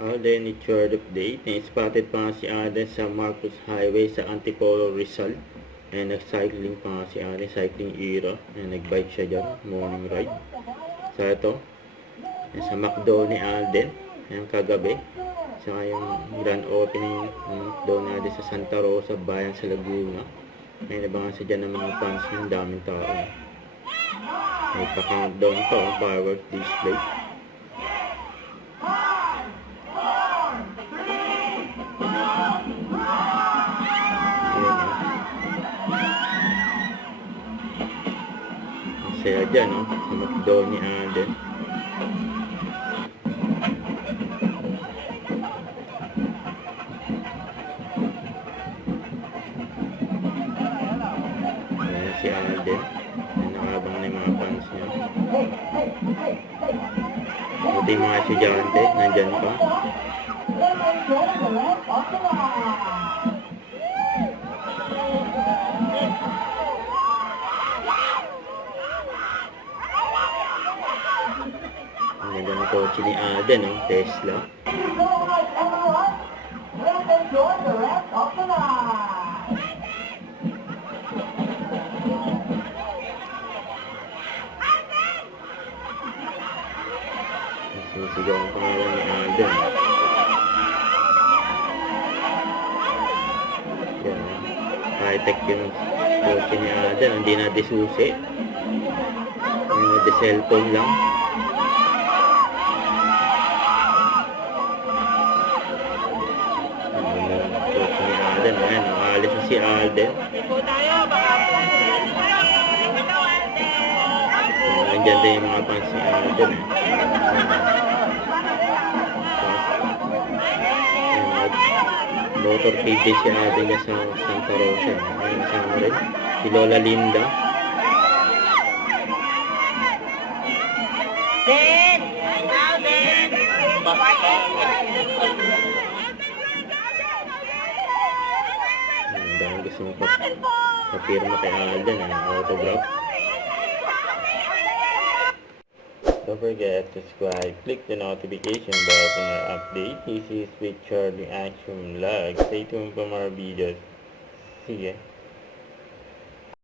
Alden, it's your update. Na-spotted pa nga si Alden sa Marcos Highway sa Antipolo, Rizal. And nag-cycling pa nga si Alden, cycling era. And nag-bike siya dyan, morning ride. So ito, sa McDo ni Alden, yung kagabi. Saka yung grand opening ng McDo natin sa Santa Rosa, bayan sa Laguna. May nabangan siya dyan ng mga fans niya, daming tao. May pa-countdown pa, fireworks display. Saya dyan, no? Sa McDo ni Alden. Ayan si Alden. Nakabang na yung mga fans niya. Buti yung mga estudyante, nandyan pa. Ang ganda ng kotse ni Alden, no? Tesla. Sisigaw ang pangalan ni Alden. Yan. High-tech yung kotse ni Alden. Hindi na disusi. Hindi na di-cellphone lang. Ayan, nakaalis na si Alden. Nandiyan din yung mga fans ni Alden. Motor PD si Alden niya sa Santa Rosa. Ayan, kasama rin si Lola Linda. Den! Alden! Dahil gusto mo papirma kay Alden, autograph. Don't forget to subscribe, click the notification bell for more updates. This is with Charlie Action Vlog. Stay tuned for more videos. See ya.